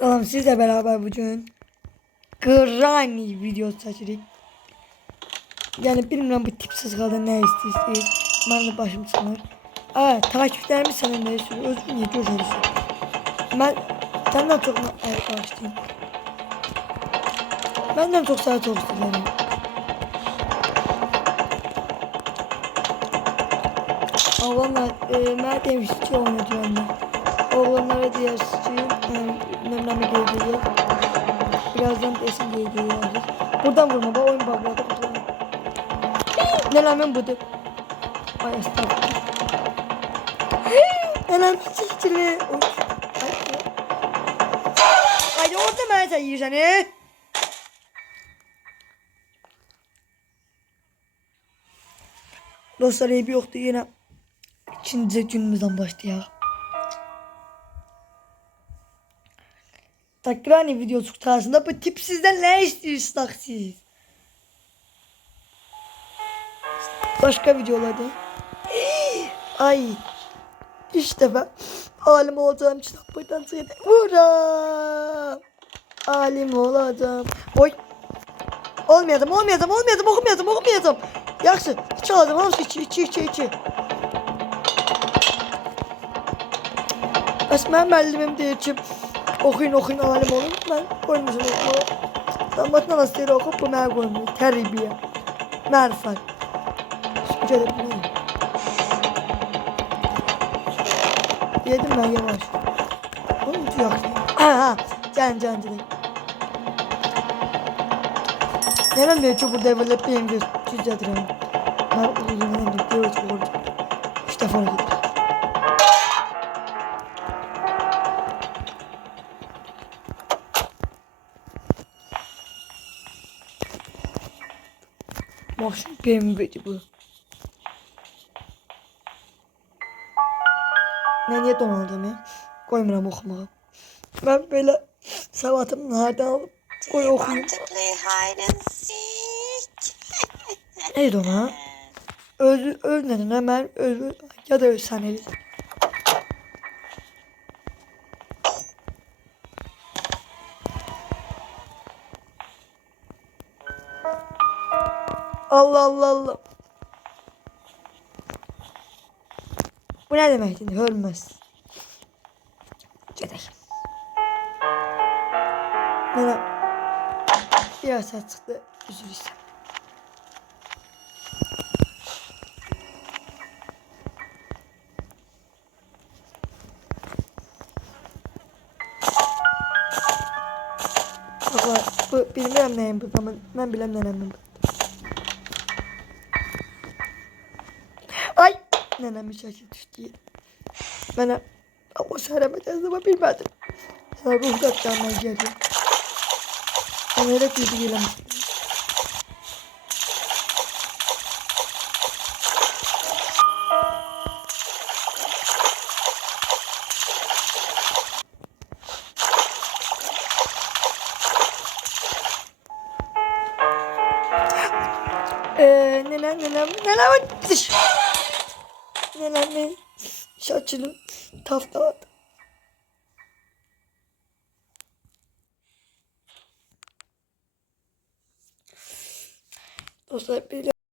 Salam, sizle beraber bugün Granny videosu çekirik. Yani bilmirəm bu tipsiz qadın nə istəyir. Mənim də başım çıxmır. Takipçilərimiz sənin nə istəyir? Özün niyə gözəlsən? Mən səndən çox bağışlayayım. Məndən çox sənə çox istəyirəm. Oğlanlar mənə demişdi ki, onu görəndə. Oğlanlara deyərsiniz ki, nömrəmi qeyd. Birazdan desin geliyor. Buradan vurma, bak oyun bağladı. Nelemin budur. Ay estağfurullah. Nelemin çekili. Ay orada ben sen yiyeceksin. Dostlar evi yoktu yine. İkinci günümüzden başlayalım. Takrani videosu tarzında bu tip sizden ne istiyorsunuz siz? Başka videolarda. Ay. İşte ben alim olacağım için buradan söyle. Ura! Alim olacağım. Oy. Olmayacağım. Okumayacağım. Yaxşı. İçi alacağım. Hamısı içi. Bəs mənim müəllimim deyir ki, oxuyun alim olun. Mən qoymuşum oxumağı. Damatın anası deyir oxu, bu mənə qoymuyor. Tərbiyə. Mərifət. Gəlib nə? Yedim ben yavaş. Onun ucu yok. Can. Neden diyor ki bu develop benim bir çizeceğim. Ben uzun diyor ki işte fark ettim. Mahşum benim bir bu. Ben niye donaldım ya? Koymuram okumağa. Ben böyle sabatımı nereden alıp koy okuyayım. Neydi ona? Ölmedin hemen öl ya da ölsen Elif. Allah. Bu ne demek şimdi? Ölmez. Gidelim. Bana biraz ses çıktı. Üzülürsün. Baba bu bilmirəm nəyim bu zaman. Mən biləm nənəmin bu. Ay! Nənəmin şəkil düşdü. Mənə o sərəmət yazdıma bilmədim. Sana ruhdat canına gəldim. Ama elə kötü gələmişdim. Nenemin saçını taftaladı. Dostlar belə